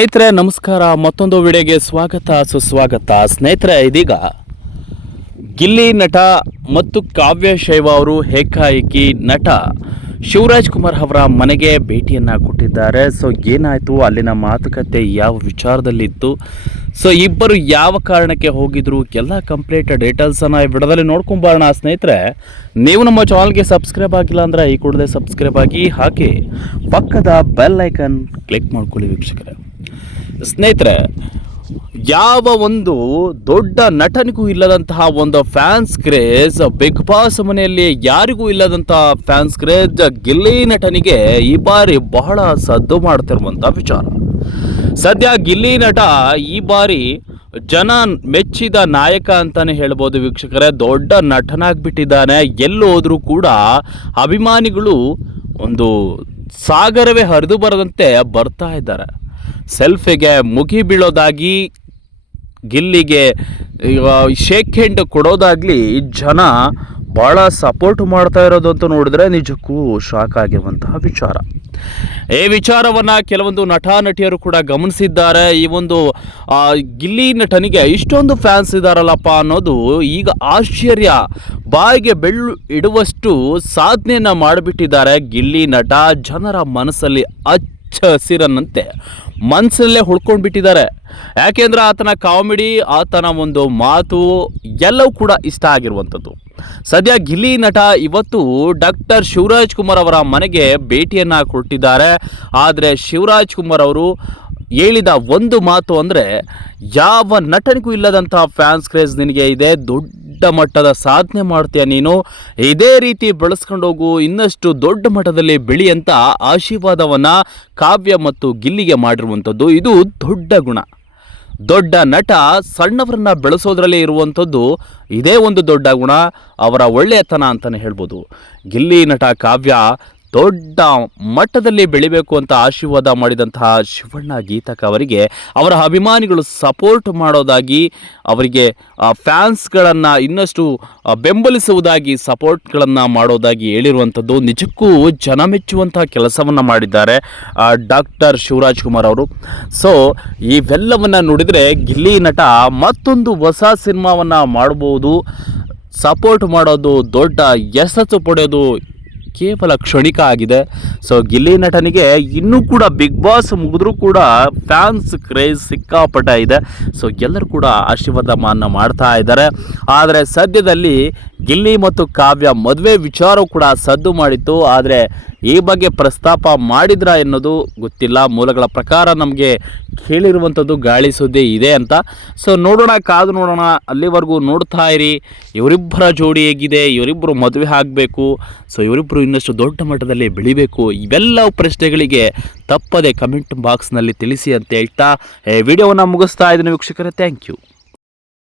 ಸ್ನೇಹಿತರೆ ನಮಸ್ಕಾರ. ಮತ್ತೊಂದು ವಿಡಿಯೋಗೆ ಸ್ವಾಗತ ಸುಸ್ವಾಗತ. ಸ್ನೇಹಿತರೆ, ಇದೀಗ ಗಿಲ್ಲಿ ನಟ ಮತ್ತು ಕಾವ್ಯ ಶೈವ ಅವರು ಏಕಾಏಕಿ ನಟ ಶಿವರಾಜ್ ಕುಮಾರ್ ಅವರ ಮನೆಗೆ ಭೇಟಿಯನ್ನು ಕೊಟ್ಟಿದ್ದಾರೆ. ಸೊ ಏನಾಯಿತು, ಅಲ್ಲಿನ ಮಾತುಕತೆ ಯಾವ ವಿಚಾರದಲ್ಲಿತ್ತು, ಸೊ ಇಬ್ಬರು ಯಾವ ಕಾರಣಕ್ಕೆ ಹೋಗಿದ್ರು, ಎಲ್ಲ ಕಂಪ್ಲೀಟ್ ಡೀಟೇಲ್ಸನ್ನು ಈ ವಿಡಿಯೋದಲ್ಲಿ ನೋಡ್ಕೊಂಬರೋಣ. ಸ್ನೇಹಿತರೆ, ನೀವು ನಮ್ಮ ಚಾನಲ್ಗೆ ಸಬ್ಸ್ಕ್ರೈಬ್ ಆಗಿಲ್ಲ ಅಂದರೆ ಈ ಕೂಡಲೇ ಸಬ್ಸ್ಕ್ರೈಬ್ ಆಗಿ, ಹಾಕಿ ಪಕ್ಕದ ಬೆಲ್ ಐಕನ್ ಕ್ಲಿಕ್ ಮಾಡ್ಕೊಳ್ಳಿ ವೀಕ್ಷಕರೇ. ಸ್ನೇಹಿತರೆ, ಯಾವ ಒಂದು ದೊಡ್ಡ ನಟನಿಗೂ ಇಲ್ಲದಂತಹ ಒಂದು ಫ್ಯಾನ್ಸ್ ಕ್ರೇಜ್ ಬಿಗ್ ಬಾಸ್ ಮನೆಯಲ್ಲಿ ಯಾರಿಗೂ ಇಲ್ಲದಂತಹ ಫ್ಯಾನ್ಸ್ ಕ್ರೇಜ್ ಗಿಲ್ಲಿ ನಟನಿಗೆ ಈ ಬಾರಿ ಬಹಳ ಸದ್ದು ಮಾಡ್ತಿರುವಂಥ ವಿಚಾರ. ಸದ್ಯ ಗಿಲ್ಲಿ ನಟ ಈ ಬಾರಿ ಜನ ಮೆಚ್ಚಿದ ನಾಯಕ ಅಂತಾನೆ ಹೇಳ್ಬೋದು ವೀಕ್ಷಕರೇ. ದೊಡ್ಡ ನಟನಾಗ್ಬಿಟ್ಟಿದ್ದಾನೆ. ಎಲ್ಲೋದ್ರೂ ಕೂಡ ಅಭಿಮಾನಿಗಳು ಒಂದು ಸಾಗರವೇ ಹರಿದು ಬರದಂತೆ ಬರ್ತಾ ಇದ್ದಾರೆ. ಸೆಲ್ಫಿಗೆ ಮುಗಿ ಬೀಳೋದಾಗಿ, ಗಿಲ್ಲಿಗೆ ಶೇಕ್ ಹ್ಯಾಂಡ್ ಕೊಡೋದಾಗಲಿ ಜನ ಭಾಳ ಸಪೋರ್ಟ್ ಮಾಡ್ತಾ ಇರೋದು ಅಂತ ನೋಡಿದ್ರೆ ನಿಜಕ್ಕೂ ಶಾಕ್ ಆಗಿರುವಂತಹ ವಿಚಾರ. ಈ ವಿಚಾರವನ್ನು ಕೆಲವೊಂದು ನಟ ನಟಿಯರು ಕೂಡ ಗಮನಿಸಿದ್ದಾರೆ. ಈ ಒಂದು ಗಿಲ್ಲಿ ನಟನಿಗೆ ಇಷ್ಟೊಂದು ಫ್ಯಾನ್ಸ್ ಇದ್ದಾರಲ್ಲಪ್ಪ ಅನ್ನೋದು ಈಗ ಆಶ್ಚರ್ಯ, ಬಾಯಿಗೆ ಬೆಳ್ಳು ಇಡುವಷ್ಟು ಸಾಧನೆಯನ್ನು ಮಾಡಿಬಿಟ್ಟಿದ್ದಾರೆ ಗಿಲ್ಲಿ ನಟ. ಜನರ ಮನಸ್ಸಲ್ಲಿ ಹಸಿರನ್ನಂತೆ ಮನಸ್ಸಲ್ಲೇ ಉಳ್ಕೊಂಡು ಬಿಟ್ಟಿದ್ದಾರೆ. ಯಾಕೆಂದರೆ ಆತನ ಕಾಮಿಡಿ, ಆತನ ಒಂದು ಮಾತು ಎಲ್ಲವೂ ಕೂಡ ಇಷ್ಟ ಆಗಿರುವಂಥದ್ದು. ಸದ್ಯ ಗಿಲ್ಲಿ ನಟ ಇವತ್ತು ಡಾಕ್ಟರ್ ಶಿವರಾಜ್ ಕುಮಾರ್ ಅವರ ಮನೆಗೆ ಭೇಟಿಯನ್ನು ಕೊಟ್ಟಿದ್ದಾರೆ. ಆದರೆ ಶಿವರಾಜ್ ಕುಮಾರ್ ಅವರು ಹೇಳಿದ ಒಂದು ಮಾತು ಅಂದರೆ, ಯಾವ ನಟನಿಗೂ ಇಲ್ಲದಂಥ ಫ್ಯಾನ್ಸ್ ಕ್ರೇಜ್ ನಿನಗೆ ಇದೆ, ದೊಡ್ಡ ಮಟ್ಟದ ಸಾಧನೆ ಮಾಡ್ತೀಯ ನೀನು, ಇದೇ ರೀತಿ ಬೆಳೆಸ್ಕೊಂಡು ಹೋಗು, ಇನ್ನಷ್ಟು ದೊಡ್ಡ ಮಟ್ಟದಲ್ಲಿ ಬೆಳಿ ಅಂತ ಆಶೀರ್ವಾದವನ್ನು ಕಾವ್ಯ ಮತ್ತು ಗಿಲ್ಲಿಗೆ ಮಾಡಿರುವಂಥದ್ದು. ಇದು ದೊಡ್ಡ ಗುಣ. ದೊಡ್ಡ ನಟ ಸಣ್ಣವರನ್ನ ಬೆಳೆಸೋದ್ರಲ್ಲಿ ಇರುವಂಥದ್ದು ಇದೇ ಒಂದು ದೊಡ್ಡ ಗುಣ, ಅವರ ಒಳ್ಳೆಯತನ ಅಂತಲೇ ಹೇಳ್ಬೋದು. ಗಿಲ್ಲಿ ನಟ ಕಾವ್ಯ ದೊಡ್ಡ ಮಟ್ಟದಲ್ಲಿ ಬೆಳಿಬೇಕು ಅಂತ ಆಶೀರ್ವಾದ ಮಾಡಿದಂತಹ ಶಿವಣ್ಣ ಗೀತಕ್ಕ ಅವರಿಗೆ ಅವರ ಅಭಿಮಾನಿಗಳು ಸಪೋರ್ಟ್ ಮಾಡೋದಾಗಿ, ಅವರಿಗೆ ಫ್ಯಾನ್ಸ್ಗಳನ್ನು ಇನ್ನಷ್ಟು ಬೆಂಬಲಿಸುವುದಾಗಿ, ಸಪೋರ್ಟ್ಗಳನ್ನು ಮಾಡೋದಾಗಿ ಹೇಳಿರುವಂಥದ್ದು ನಿಜಕ್ಕೂ ಜನ ಮೆಚ್ಚುವಂಥ ಕೆಲಸವನ್ನು ಮಾಡಿದ್ದಾರೆ ಡಾಕ್ಟರ್ ಶಿವರಾಜ್ ಕುಮಾರ್ ಅವರು. ಸೊ ಇವೆಲ್ಲವನ್ನು ನೋಡಿದರೆ ಗಿಲ್ಲಿ ನಟ ಮತ್ತೊಂದು ಹೊಸ ಸಿನಿಮಾವನ್ನು ಮಾಡ್ಬೋದು. ಸಪೋರ್ಟ್ ಮಾಡೋದು, ದೊಡ್ಡ ಯಶಸ್ಸು ಪಡೆಯೋದು ಕೇವಲ ಕ್ಷಣಿಕ ಆಗಿದೆ. ಸೊ ಗಿಲ್ಲಿ ನಟನಿಗೆ ಇನ್ನೂ ಕೂಡ ಬಿಗ್ ಬಾಸ್ ಮುಗಿದ್ರೂ ಕೂಡ ಫ್ಯಾನ್ಸ್ ಕ್ರೇಜ್ ಸಿಕ್ಕಾಪಟ್ಟ ಇದೆ. ಸೊ ಎಲ್ಲರೂ ಕೂಡ ಆಶೀರ್ವಾದವನ್ನು ಮಾಡ್ತಾ ಇದ್ದಾರೆ. ಆದರೆ ಸದ್ಯದಲ್ಲಿ ಗಿಲ್ಲಿ ಮತ್ತು ಕಾವ್ಯ ಮದುವೆ ವಿಚಾರವೂ ಕೂಡ ಸದ್ದು ಮಾಡಿತ್ತು. ಆದರೆ ಈ ಬಗ್ಗೆ ಪ್ರಸ್ತಾಪ ಮಾಡಿದ್ರಾ ಎನ್ನೋದು ಗೊತ್ತಿಲ್ಲ. ಮೂಲಗಳ ಪ್ರಕಾರ ನಮಗೆ ಕೇಳಿರುವಂಥದ್ದು ಗಾಳಿ ಸುದ್ದಿ ಇದೆ ಅಂತ. ಸೊ ನೋಡೋಣ, ಕಾದು ನೋಡೋಣ. ಅಲ್ಲಿವರೆಗೂ ನೋಡ್ತಾ ಇರಿ. ಇವರಿಬ್ಬರ ಜೋಡಿ ಹೇಗಿದೆ, ಇವರಿಬ್ಬರು ಮದುವೆ ಆಗಬೇಕು, ಸೊ ಇವರಿಬ್ಬರು ಇನ್ನಷ್ಟು ದೊಡ್ಡ ಮಟ್ಟದಲ್ಲಿ ಬೆಳಿಬೇಕು, ಇವೆಲ್ಲ ಪ್ರಶ್ನೆಗಳಿಗೆ ತಪ್ಪದೆ ಕಮೆಂಟ್ ಬಾಕ್ಸ್ನಲ್ಲಿ ತಿಳಿಸಿ ಅಂತ ಹೇಳ್ತಾ ವಿಡಿಯೋವನ್ನು ಮುಗಿಸ್ತಾ ಇದ್ದೀನಿ ವೀಕ್ಷಕರೇ. Thank you.